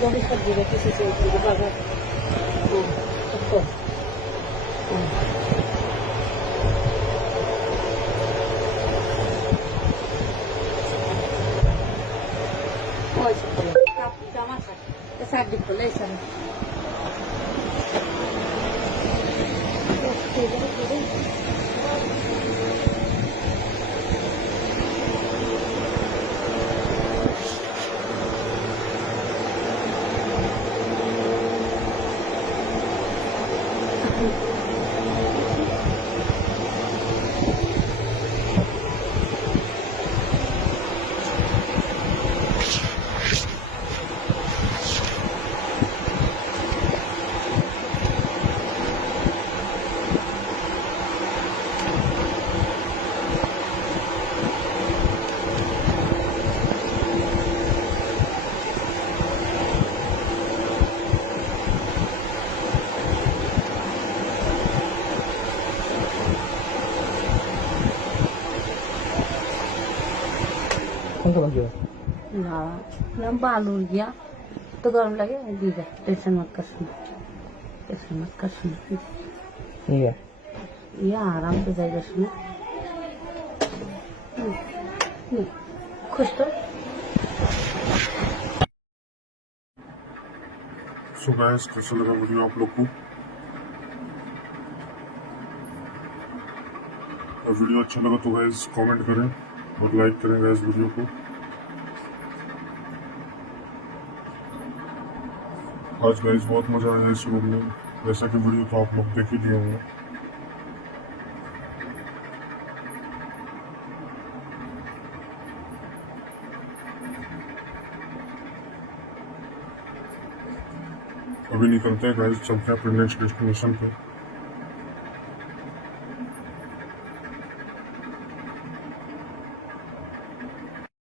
Dove sta dire che si sente? Guarda. Ecco. Poi si può. Capita, ma sa. E sa di quello, lei sa. কোনটা বাকি না লম্বা আলু গিয়া তো গরম লাগে দিয়ে টেনশন মত করছি টেনশন মত করছি ইয়ে ইয়া আরাম से जाएगा इसमें खुश तो सो गाइस कैसा लगा वीडियो आप लोग को? और वीडियो अच्छा लगा तो गाइस कमेंट करें और लाइक करें गाइस वीडियो को। आज गाइस बहुत मजा आया इस रूम में, जैसा कि वीडियो तो आप लोग देख ही लिए होंगे। अभी निकलते हैं गाइस, चलते हैं अपने नेक्स्ट डेस्टिनेशन पे।